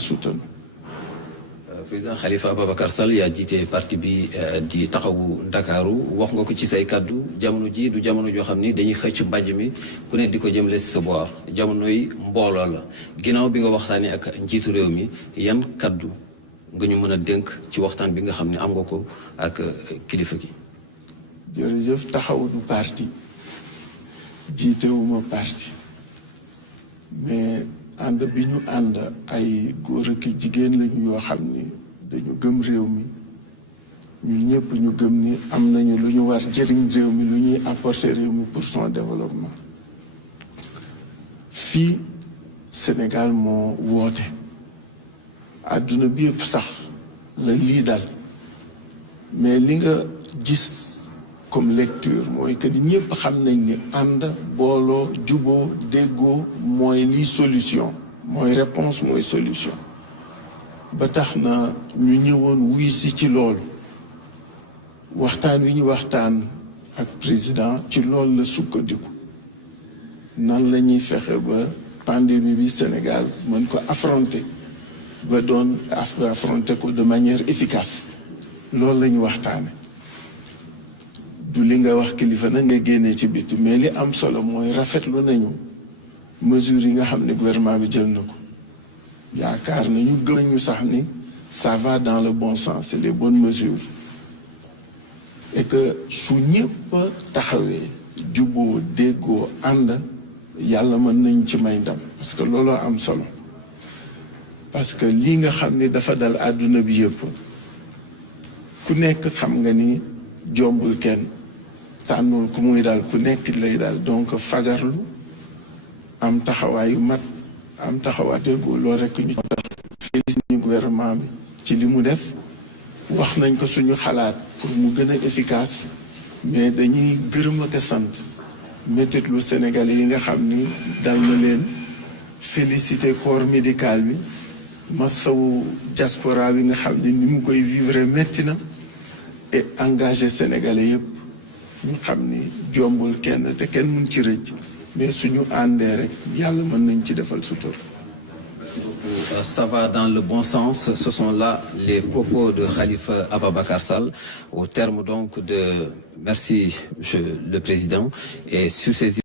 soutenu. Président Khalifa Ababacar Sall yaa jiite parti bi di taxawu Ndakaaru wax nga ko ci say kaddu jamono ji du jamono joo xam ni dañuy xëcc mbàjj mi ku ne di ko jëmle si sa boor jamono yi mbooloo la ginnaaw bi nga waxtaanee ak njiitu réew mi yan kaddu nga ñu mën a dénk ci waxtaan bi nga xam ne am nga ko ak kilifa gi. jërëjëf taxawu du parti jiitewuma parti mais ànd bi ñu ànd ay góor ak jigéen lañu yoo xam ni dañu gëm réew mi ñun ñëpp ñu gëm ni am nañu lu ñu war jëriñ réew mi lu ñuy apporter réew mi pour son développement. fii Sénégal moo woote àdduna bi yëpp sax la lii dal mais li nga gis comme lecture mooy que ni ñëpp xam nañ ni ànd booloo juboo déggoo mooy lii solution mooy réponse mooy solution ba tax na ñu ñëwoon wuy si ci loolu waxtaan wi ñu waxtaan ak président ci loolu la sukkandiku nan la ñuy fexe ba pandémie bi Sénégal mën ko affronter ba doon affronter ko de manière efficace loolu la ñu waxtaane du li nga wax kilifa nag nga génnee ci biti mais li am solo mooy rafetlu nañu mesures yi nga xam ne gouvernement bi jël na ko yaakaar nañu gëm nañu sax ni ça va dans le bon sens c'est les bonnes mesures et que su ñëpp taxawee juboo déggoo ànd yàlla mën nañ ci may ndam parce que looloo am solo parce que lii nga xam ni dafa dal àdduna bi yëpp ku nekk xam nga ni jombul kenn tànnul ku muy daal ku nekk lay daal donc fagarlu am taxawaayu mat am taxawaay déggoo loolu rekk ñu tax félicité ñu gouvernement bi ci li mu def wax nañ ko suñu xalaat pour mu gën a efficace mais dañuy gërëm ak a sant métitlu Sénégalais yi nga xam ni dal na leen félicité corps médical bi masawu diaspora bi nga xam ni ni mu koy vivre metti na et engagé Sénégalais yëpp ñu xam ni jombul kenn te kenn mun ci rëcc mais suñu àndee rek yàlla mën nañ ci defal sutur. Merci beaucoup. Ça va dans le bon sens. Ce sont là les propos de Khalifa Ababacar Sall au terme donc de merci Monsieur le Président et sur ces